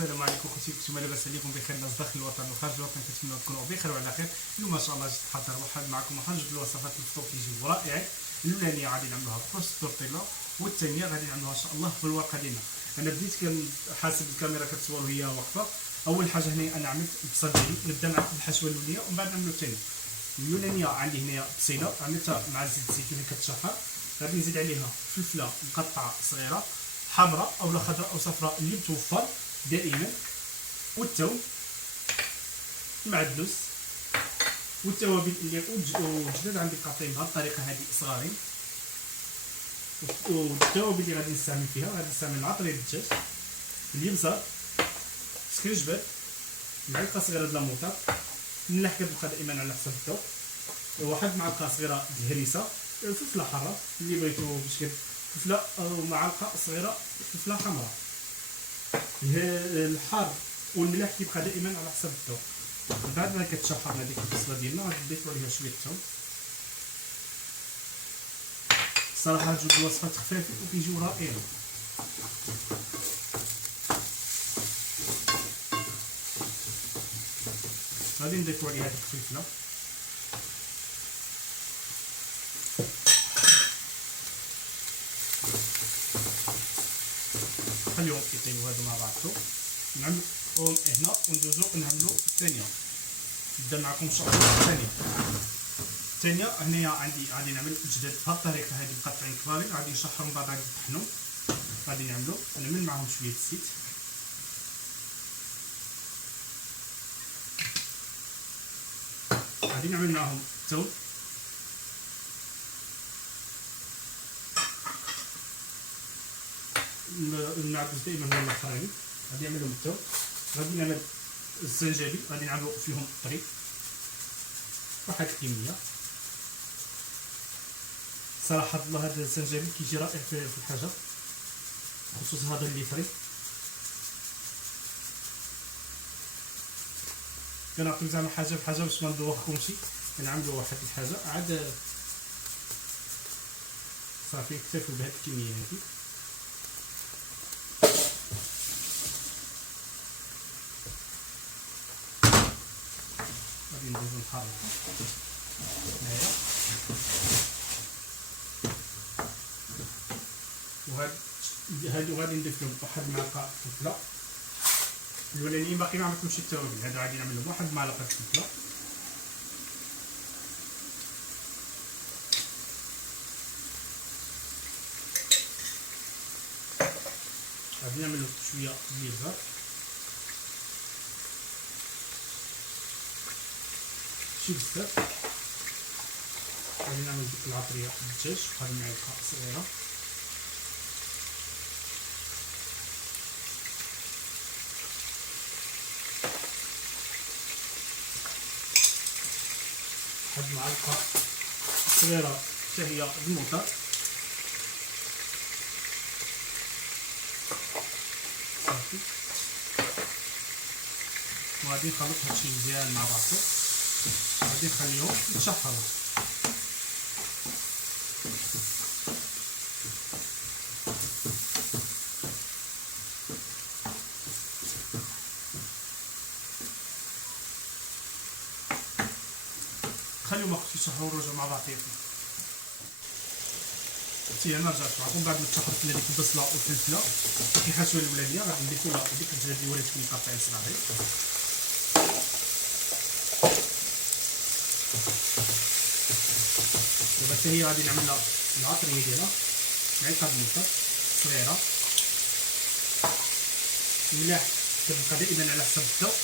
السلام عليكم خوتي، نتمنى لاباس عليكم بخير. الناس داخل الوطن وخارج الوطن كنتمنى تكونوا بخير وعلى خير. اليوم ما شاء الله جيت نحضر واحد معكم واحد جوج الوصفات الفطور كيجيو رائعين. الاولانيه غادي نعملوها بكروس التورتيلا، والثانيه غادي نعملوها ان شاء الله بالورقه ديالنا. انا بديت حاسب الكاميرا كتصور وهي واقفه. اول حاجه هنا انا عملت البصل ديالي، نبدا معكم بالحشوه الاولانيه ومن بعد نعملو الثانيه. الاولانيه عندي هنا بصيله عملتها مع زيت الزيتون كتشحر، غادي نزيد عليها فلفله مقطعه صغيره حمراء او خضراء او صفراء اللي متوفر دائما، والثوم مع الدوس والتوابل اللي وجداد عندي قاطعين بهذه الطريقه هذه صغارين. والتوابل اللي غادي نستعمل فيها غادي نستعمل عطريه الدجاج، اليبزار، سكريجبات، معلقه صغيره د لاموطار، الملح كتبقى دائما على حسب الذوق، واحد معلقه صغيره د الهريسه، فلفله حاره اللي بغيتو باش فلفله او معلقه صغيره فلفله حمراء. الحار والملح كيبقى دائما على حسب الذوق. بعد ما كتشحر هذيك البصله ديالنا غادي نضيفو عليها شويه الثوم. صراحه جوج الوصفات خفافين وكيجيو رائعين. غادي نضيفو عليها هذيك الفلفله، خليهم يطيبوا هادو مع بعضهم. نعملوهم هنا وندوزو نعملو الثانيه. نبدا معكم ان شاء الله الثانيه. هنايا عندي غادي نعمل جداد بهاد الطريقه هادي مقطعين كبارين، غادي نشحرو من بعد غادي نطحنو. غادي نعملو نعمل معاهم شويه الزيت، غادي نعمل معاهم الثوم، المعكوس دائما هو الاخراني. غادي نعملهم الثوم، غادي نعمل الزنجبيل، غادي نعملو فيهم طريق واحد الكميه. صراحه الله هذا الزنجبيل كيجي رائع في الحاجه، خصوصا هذا اللي فري. كنعطيو زعما حاجه بحاجه باش ما ندوخكمشي. كنعملو واحد الحاجه عاد صافي اكتفوا بهاد الكميه هادي. غادي ندوزو نحركو هنايا، هادو غادي نضيف لهم واحد المعلقه فلفله. الاولانيين باقي ما عملتلهمش التوابل، هادو غادي نعمل لهم واحد المعلقه فلفله، غادي نعمل لهم شويه اليبزار، شي بزاف. غادي نعمل ديك العطريه الدجاج بواحد المعلقه صغيره، واحد المعلقه صغيره حتى هي الموطار، صافي. وغادي نخلط هادشي مزيان مع بعضو، غادي نخليهم يتشحروا. خليهم وقت يتشحروا ونرجعو مع بعضياتنا. انا رجعت معكم بعد ما تشحرت لنا ديك البصله والفلفله. ديك الحشوه الاولانيه غادي نضيفو لها ديك الدجاج اللي وريتكم مقطعين صغارين، دابا حتى هي غادي نعمل لها العطريه ديالها، معلقه الملح صغيره، الملح كتبقى دائما على حسب الذوق.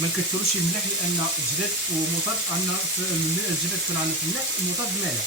ما نكثروش الملح لان الجداد ومطر عندنا الجداد كان عندنا في الملح المطر مالح،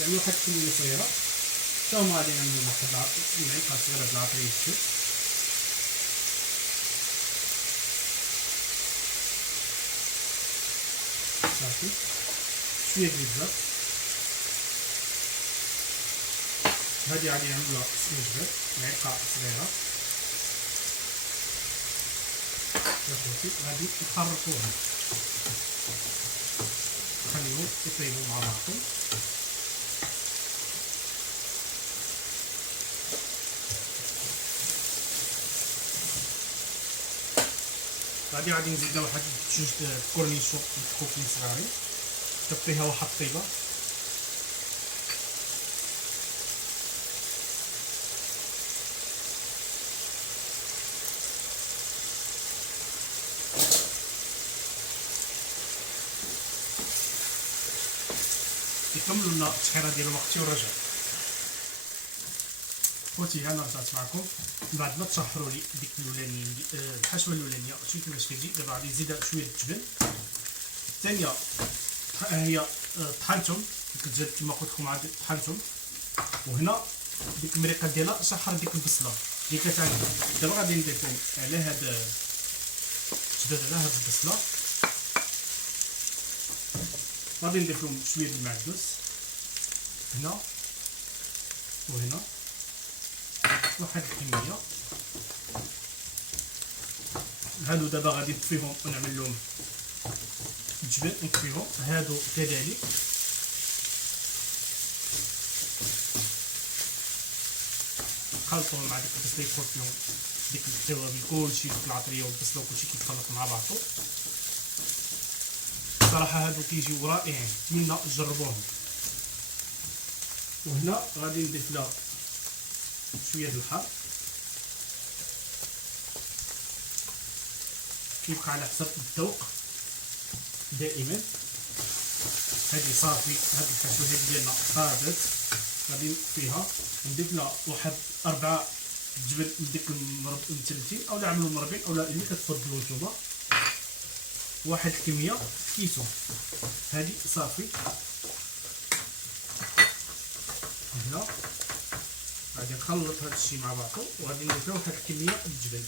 يعني واحد كميه صغيره. حتى هما غادي نعملو واحد المعلقه صغيره د العطريه الدجاج، صافي. شويه د اليبزار، هادي غادي نعملوها سكريجبات معلقه صغيره، غادي نحركوهم نخليهم يطيبوا مع بعضهم. غادي نزيد واحد جوج كورنيشون متكوكين صغارين، كطيها واحد الطيبه. يكملوا لنا التحيره ديال وقتي ورجع. خوتي انا رجعت معكم بعد ما تشحروا لي ديك الاولانيين الحشوه الاولانيه شتي كيفاش كتجي. دابا غادي نزيد شويه الجبن. الثانيه هي طحنتهم كتجد كما قلت لكم عاد طحنتهم. وهنا ديك المريقه ديالها شحر ديك البصله اللي كتعجب. دابا غادي نضيفهم على هاد تجدد على هاد البصله. غادي نضيف لهم شويه د المعدوس هنا وهنا واحد الكميه. هادو دابا غادي نطفيهم ونعمل لهم الجبن نطفيهم. هادو كذلك نخلطوهم مع ديك البصله يدخل فيهم ديك التوابل كلشي ديك العطريه والبصله وكلشي كيتخلط مع بعضو. صراحه هادو كيجيو رائعين، نتمنى تجربوهم. وهنا غادي نضيف لها شويه د الحار كيبقى على حسب الذوق دائما. هذه صافي، هاد الحشوه هذه ديالنا خابت. غادي نطفيها ونضيف لها واحد 4 جبن من ديك المثلثين اولا عملوا مربين اولا اللي كتفضلوا نتوما. واحد الكميه كيسو هذه صافي. هنا غادي نخلط هذا الشيء مع بعضه وغادي نضيف له واحد الكميه الجبن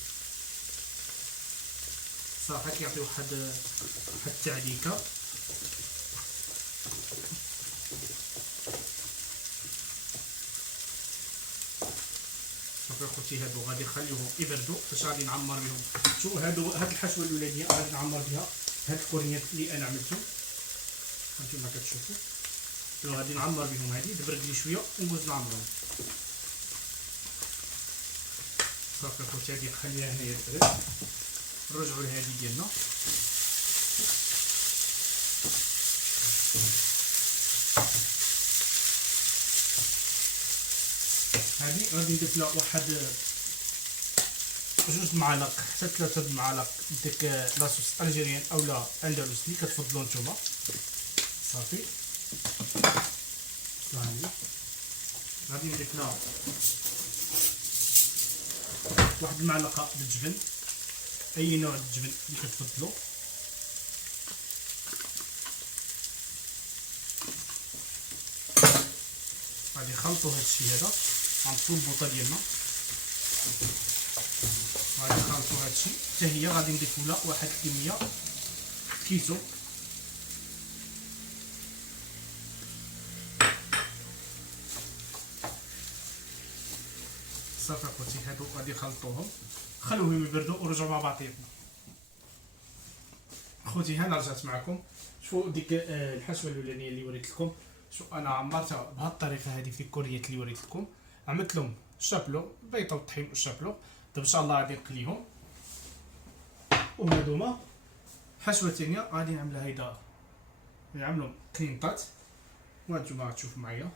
صافي كيعطي واحد التعليكه. صافي خوتي هادو غادي نخليوهم يبردوا فاش غادي نعمر بهم. شوفوا هاد الحشوه الاولانيه غادي نعمر بها هاد الكورنيات اللي انا عملتهم هانتوما كتشوفوا. غادي نعمر بهم هادي تبرد لي شويه وندوز نعمرهم. صافي خوتي هادي نخليها هنايا تبرد. نرجعوا لهادي ديالنا. هادي غادي نضيف لها واحد 2 معالق حتى 3 معالق ديك لاصوص الجيريان اولا اندلس اللي كتفضلوا نتوما. صافي غادي نضيف لها واحد المعلقه د الجبن اي نوع د الجبن اللي كتفضلوا. غادي نخلطوا هذا الشيء هذا غنطفوا البوطه ديالنا. غادي نخلطوا هذا الشيء حتى هي غادي نضيفوا لها واحد الكميه كيسو. صافي خوتي هادو غادي نخلطوهم خلوهم يبردوا ورجعوا مع بعضياتنا. خوتي هنا رجعت معكم. شوفوا ديك الحشوه الاولانيه اللي وريت لكم. شو انا عمرتها بهذه الطريقه هذه في الكوريات اللي وريت لكم. عملت لهم الشابلو بيضه والطحين والشابلو. دابا ان شاء الله غادي نقليهم. وهادوما حشوه ثانيه غادي نعملها هيدا نعملهم كلينطات. وانتوما تشوفوا معايا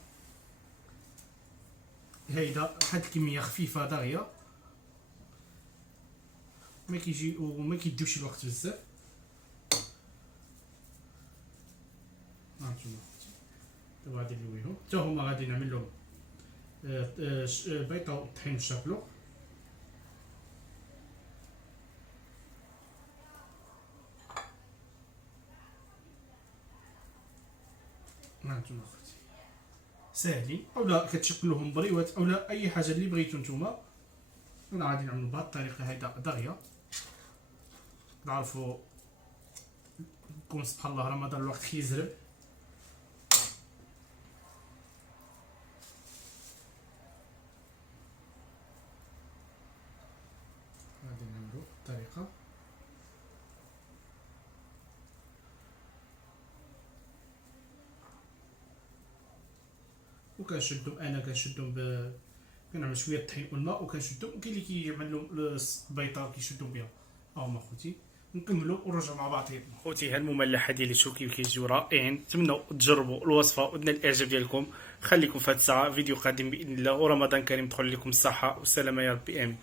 هيدا واحد الكميه خفيفه دغيا ما كيجي وما كيديوش الوقت بزاف. هانتوما دابا غادي نلويهم حتى هما غادي نعمل لهم بيضه والطحين والشابلو. هانتوما اختي ساهلين اولا كتشكلوهم بريوات اولا اي حاجه اللي بغيتو نتوما. انا غادي نعملو بهاد الطريقه هيدا دغيا. تعرفوا يكون سبحان الله رمضان الوقت كيزرب. غادي نعملو الطريقه وكنشدهم. انا كنشدهم كنعمل شويه الطحين والماء وكنشدهم. وكاين اللي كيعمل لهم البيضه كيشدهم بها. ها هما خوتي نكملوا ونرجعوا مع بعضياتنا. خوتي هاد المملحه ديالي شو كيف كيجيو رائعين، نتمنوا تجربوا الوصفه ودنا الاعجاب ديالكم. خليكم في هاد الساعه فيديو قادم باذن الله، ورمضان كريم، تدخل لكم الصحه والسلامه يا ربي امين.